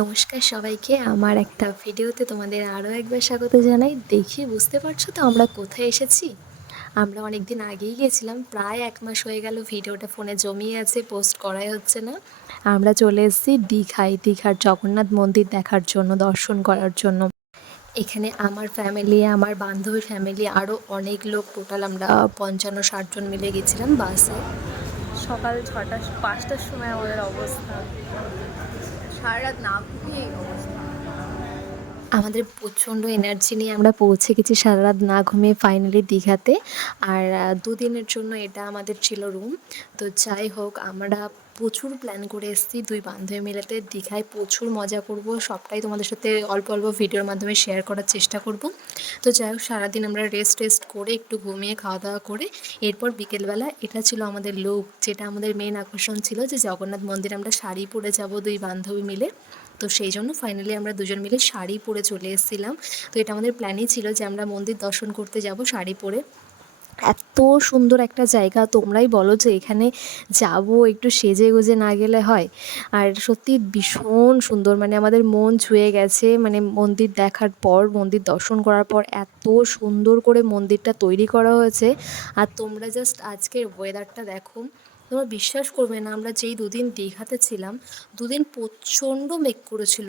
নমস্কার সবাইকে। আমার একটা ভিডিওতে তোমাদের আরও একবার স্বাগত জানাই। দেখে বুঝতে পারছো তো আমরা কোথায় এসেছি? আমরা অনেক দিন আগেই গেছিলাম, প্রায় 1 মাস হয়ে গেল। ভিডিওটা ফোনে জমিয়ে আছে, পোস্ট করাই হচ্ছে না। আমরা চলে এসেছি দীঘায়, দীঘার জগন্নাথ মন্দির দেখার জন্য, দর্শন করার জন্য। এখানে আমার ফ্যামিলি, আমার বান্ধবীর ফ্যামিলি, আরও অনেক লোক, টোটাল আমরা 55-60 জন মিলে গেছিলাম বাসে। সকাল 5টার সময় আমাদের অবস্থা, সারা রাত না ঘুমিয়ে এই অবস্থা। আমাদের প্রচণ্ড এনার্জি নিয়ে আমরা পৌঁছে গেছি সারা রাত না ঘুমিয়ে ফাইনালি দীঘাতে। আর 2 দিনের জন্য এটা আমাদের ছিল রুম। তো যাই হোক, আমরা প্রচুর প্ল্যান করে এসেছি 2 বান্ধবী মিলেতে। দীঘায় প্রচুর মজা করব, সবটাই তোমাদের সাথে অল্প অল্প ভিডিওর মাধ্যমে শেয়ার করার চেষ্টা করব। তো যাই হোক, সারাদিন আমরা রেস্ট করে একটু ঘুমিয়ে খাওয়া দাওয়া করে এরপর বিকেলবেলা, এটা ছিল আমাদের লুক, যেটা আমাদের মেন আকর্ষণ ছিল, যে জগন্নাথ মন্দিরে আমরা শাড়ি পরে যাব 2 বান্ধবী মিলে। তো সেই জন্য ফাইনালি আমরা দুজন মিলে শাড়ি পরে চলে এসেছিলাম। তো এটা আমাদের প্ল্যানই ছিল যে আমরা মন্দির দর্শন করতে যাব শাড়ি পরে। এত সুন্দর একটা জায়গা, তোমরাই বলো যে এখানে যাব একটু সেজে গুজে না গেলে হয়? আর সত্যি ভীষণ সুন্দর, মানে আমাদের মন ছুঁয়ে গেছে। মানে মন্দির দেখার পর, মন্দির দর্শন করার পর এত সুন্দর করে মন্দিরটা তৈরি করা হয়েছে। আর তোমরা জাস্ট আজকের ওয়েদারটা দেখো, তোমরা বিশ্বাস করবে না, আমরা যেই 2 দিন দীঘাতে ছিলাম, 2 দিন প্রচণ্ড মেঘ করেছিল,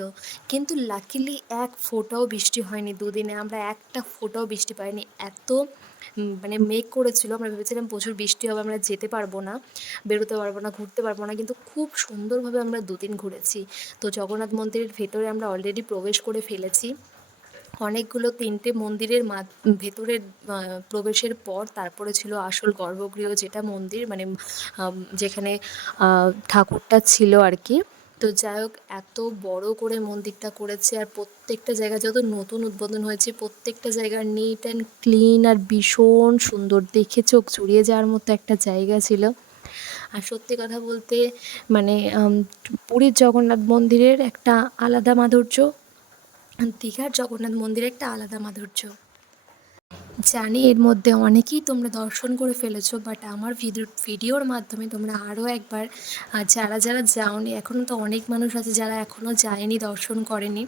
কিন্তু লাকিলি এক ফোঁটাও বৃষ্টি হয়নি। 2 দিনে আমরা একটা ফোঁটাও বৃষ্টি পাইনি। এত মানে মেঘ করেছিল, আমরা ভেবেছিলাম প্রচুর বৃষ্টি হবে, আমরা যেতে পারবো না, বেরোতে পারবো না, ঘুরতে পারবো না, কিন্তু খুব সুন্দরভাবে আমরা 2 দিন ঘুরেছি। তো জগন্নাথ মন্দিরের ভেতরে আমরা অলরেডি প্রবেশ করে ফেলেছি। অনেকগুলো 3টে মন্দিরের ভেতরের প্রবেশের পর তারপরে ছিল আসল গর্ভগৃহ, যেটা মন্দির, মানে যেখানে ঠাকুরটা ছিল আর কি। তো যাই হোক, এত বড় করে মন্দিরটা করেছে, আর প্রত্যেকটা জায়গা যত নতুন উদ্বোধন হয়েছে, প্রত্যেকটা জায়গা নিট অ্যান্ড ক্লিন আর ভীষণ সুন্দর, দেখে চোখ জুড়িয়ে যাওয়ার মতো একটা জায়গা ছিল। আর সত্যি কথা বলতে, মানে পুরীর জগন্নাথ মন্দিরের একটা আলাদা মাধুর্য, দীঘার জগন্নাথ মন্দিরে একটা আলাদা মাধুর্য। জানি এর মধ্যে অনেকেই তোমরা দর্শন করে ফেলেছো, বাট আমার ভিডিওর মাধ্যমে তোমরা আরও একবার, যারা যারা যাওনি, এখনও তো অনেক মানুষ আছে যারা এখনও যায়নি, দর্শন করেনি।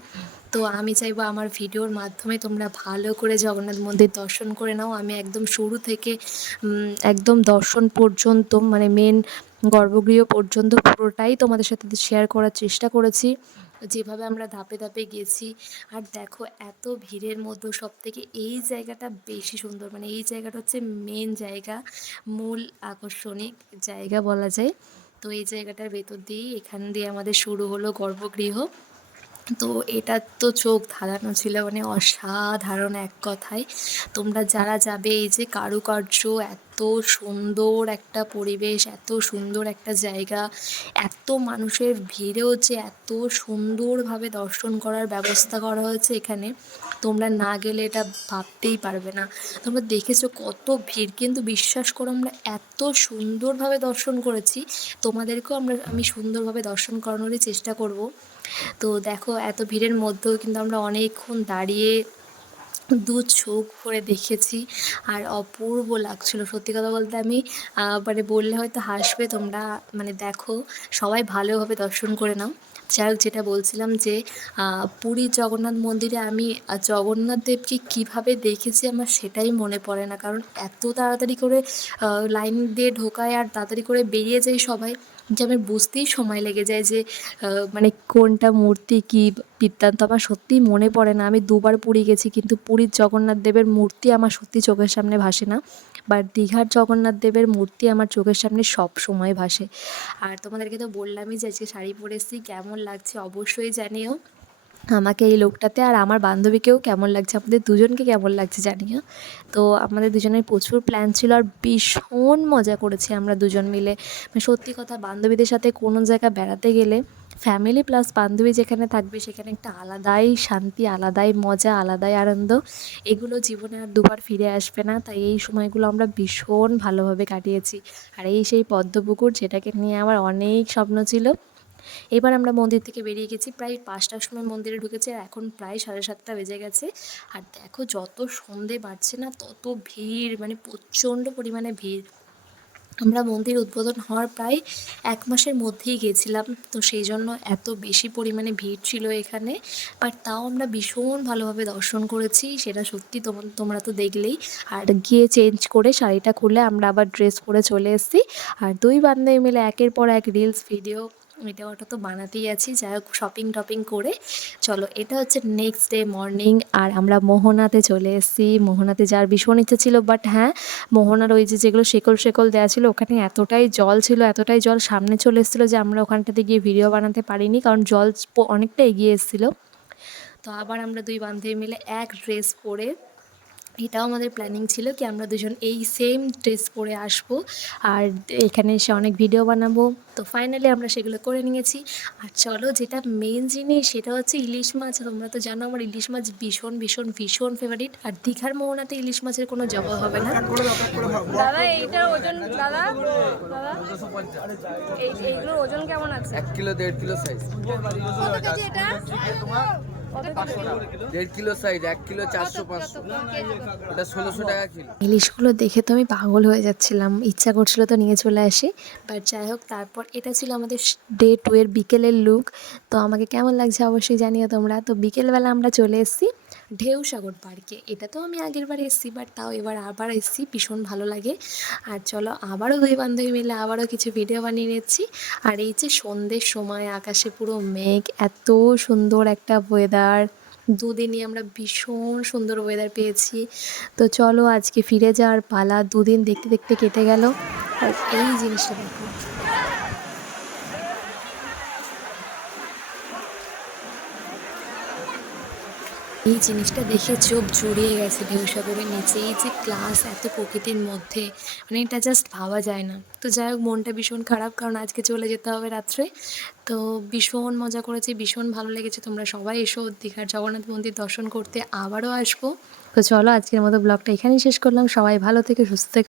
তো আমি চাইবো আমার ভিডিওর মাধ্যমে তোমরা ভালো করে জগন্নাথ মন্দির দর্শন করে নাও। আমি একদম শুরু থেকে একদম দর্শন পর্যন্ত, মানে মেন গর্ভগৃহ পর্যন্ত পুরোটাই তোমাদের সাথে শেয়ার করার চেষ্টা করেছি, যেভাবে আমরা ধাপে ধাপে গেছি। আর দেখো, এত ভিড়ের মধ্যেও সবথেকে এই জায়গাটা বেশি সুন্দর, মানে এই জায়গাটা হচ্ছে মেন জায়গা, মূল আকর্ষণিক জায়গা বলা যায়। তো এই জায়গাটার ভেতর দিয়েই, এখান দিয়ে আমাদের শুরু হলো গর্ভগৃহ। তো এটা তো চোখ ধাঁধানো ছিল, মানে অসাধারণ এক কথায়। তোমরা যারা যাবে, এই যে কারুকার্য, এত সুন্দর একটা পরিবেশ, এত সুন্দর একটা জায়গা, এত মানুষের ভিড়েও যে এত সুন্দরভাবে দর্শন করার ব্যবস্থা করা হয়েছে এখানে, তোমরা না গেলে এটা ভাবতেই পারবে না। তোমরা দেখেছো কত ভিড়, কিন্তু বিশ্বাস করো আমরা এত সুন্দরভাবে দর্শন করেছি। তোমাদেরকেও আমি সুন্দরভাবে দর্শন করানোরই চেষ্টা করব। তো দেখো, এত ভিড়ের মধ্যেও কিন্তু আমরা অনেকক্ষণ দাঁড়িয়ে দু চোখ ভরে দেখেছি, আর অপূর্ব লাগছিল। সত্যি কথা বলতে, আমি মানে বললে হয়তো হাসবে তোমরা, মানে দেখো, সবাই ভালোভাবে দর্শন করে নাও। যাই হোক, যেটা বলছিলাম যে পুরীর জগন্নাথ মন্দিরে আমি জগন্নাথ দেবকে কীভাবে দেখেছি আমার সেটাই মনে পড়ে না, কারণ এত তাড়াতাড়ি করে লাইন দিয়ে ঢোকায় আর তাড়াতাড়ি করে বেরিয়ে যায় সবাই, যে আমার বুঝতেই সময় লেগে যায় যে মানে কোনটা মূর্তি কী বৃত্তান্ত আমার সত্যিই মনে পড়ে না। আমি 2বার পুরী গেছি, কিন্তু পুরীর জগন্নাথ দেবের মূর্তি আমার সত্যি চোখের সামনে ভাসে না, বাট দীঘার জগন্নাথ দেবের মূর্তি আমার চোখের সামনে সব সময় ভাসে। আর তোমাদেরকে তো বললামই যে আজকে শাড়ি পরে এসেছি, কেমন লাগছে অবশ্যই জানিও আমাকে এই লোকটাতে, আর আমার বান্ধবীকেও কেমন লাগছে, আমাদের দুজনকে কেমন লাগছে জানিও। তো আমাদের দুজনের প্রচুর প্ল্যান ছিল, আর ভীষণ মজা করেছি আমরা দুজন মিলে। মানে সত্যি কথা, বান্ধবীদের সাথে কোনো জায়গা বেড়াতে গেলে, ফ্যামিলি প্লাস বান্ধবী যেখানে থাকবে, সেখানে একটা আলাদাই শান্তি, আলাদাই মজা, আলাদাই আনন্দ। এগুলো জীবনে আর 2বার ফিরে আসবে না, তাই এই সময়গুলো আমরা ভীষণ ভালোভাবে কাটিয়েছি। আর এই সেই পদ্মপুকুর, যেটাকে নিয়ে আমার অনেক স্বপ্ন ছিল। এবার আমরা মন্দির থেকে বেরিয়ে গেছি, প্রায় 5টার সময় মন্দিরে ঢুকেছি, আর এখন প্রায় 7:30 বেজে গেছে। আর দেখো, যত সন্ধে বাড়ছে না তত ভিড়, মানে প্রচণ্ড পরিমাণে ভিড়। আমরা মন্দির উদ্বোধন হওয়ার প্রায় ১ মাসের মধ্যেই গিয়েছিলাম। তো সেই জন্য এত বেশি পরিমাণে ভিড় ছিল এখানে। বাট তাও আমরা ভীষণ ভালোভাবে দর্শন করেছি। সেটা সত্যি তোমরা তো দেখলেই। আর গিয়ে চেঞ্জ করে শাড়িটা খুলে আমরা আবার ড্রেস পরে চলে এসেছি। আর ২ বান্ধবী মিলে একের পর এক রিলস, ভিডিও এটা ওটা তো বানাতেই আছি। যাই হোক শপিং করে চলো, এটা হচ্ছে নেক্সট ডে মর্নিং। আর আমরা মোহনাতে চলে এসেছি। মোহনাতে যাওয়ার ভীষণ ইচ্ছে ছিল, বাট হ্যাঁ, মোহনার ওই যেগুলো শেকল দেওয়া ছিল ওখানে এতটাই জল ছিল, এতটাই জল সামনে চলে এসেছিলো যে আমরা ওখানটাতে গিয়ে ভিডিও বানাতে পারিনি, কারণ জল অনেকটা এগিয়ে এসেছিলো। তো আবার আমরা ২ বান্ধবী মিলে এক ড্রেস পরে, এটাও আমাদের প্ল্যানিং ছিল কি আমরা দুজন এই সেম ড্রেস পরে আসবো আর এখানে এসে অনেক ভিডিও বানাবো। তো ফাইনালি আমরা সেগুলো করে নিয়েছি। আর চলো, যেটা মেন জিনিস সেটা হচ্ছে ইলিশ মাছ। তোমরা তো জানো আমার ইলিশ মাছ ভীষণ ভীষণ ভীষণ ফেভারিট। আর দীঘার মোহনাতে ইলিশ মাছের কোনো জবাব হবে না। দাদা এইটার ওজন, দাদা দাদা এইগুলোর ওজন কেমন আছে? 1 কিলো 1.5 কিলো সাইজ। কত কেজি এটা? কত কেজি? 1.5 kilo size, 1 kilo 400-500। এটা 1600 টাকা কিলো। ইলিশগুলো দেখে তো আমি পাগল হয়ে যাচ্ছিলাম, ইচ্ছা করছিল তো নিয়ে চলে আসি। বাট যাই হোক, তারপর এটা ছিল আমাদের ডে 2 এর বিকেলের লুক। তো আমাকে কেমন লাগছে অবশ্যই জানিও তোমরা। তো বিকেলবেলা আমরা চলে এসেছি ঢেউসাগর পার্কে। এটা তো আমি আগের বার এসেছি, বাট তাও এবার আবার এসেছি, ভীষণ ভালো লাগে। আর চলো আবারও 2 বান্ধবী মিলে আবারও কিছু ভিডিও বানিয়ে নিচ্ছি। আর এই যে সন্ধ্যের সময় আকাশে পুরো মেঘ, এত সুন্দর একটা ওয়েদার। দুদিনই আমরা ভীষণ সুন্দর ওয়েদার পেয়েছি। তো চলো আজকে ফিরে যাওয়ার পালা। দুদিন দেখতে দেখতে কেটে গেল। আর এই জিনিসটা দেখো, এই জিনিসটা দেখে চোখ জুড়িয়ে গেছে। ঢেউসাগরের নিচে এই যে ক্লাস, এত প্রকৃতির মধ্যে, মানে এটা জাস্ট ভাবা যায় না। তো যাই হোক, মনটা ভীষণ খারাপ, কারণ আজকে চলে যেতে হবে রাত্রে। তো ভীষণ মজা করেছি, ভীষণ ভালো লেগেছে। তোমরা সবাই এসো দীঘার জগন্নাথ মন্দির দর্শন করতে, আবারও আসবো। তো চলো আজকের মতো ব্লগটা এখানেই শেষ করলাম। সবাই ভালো থেকে সুস্থ থেকে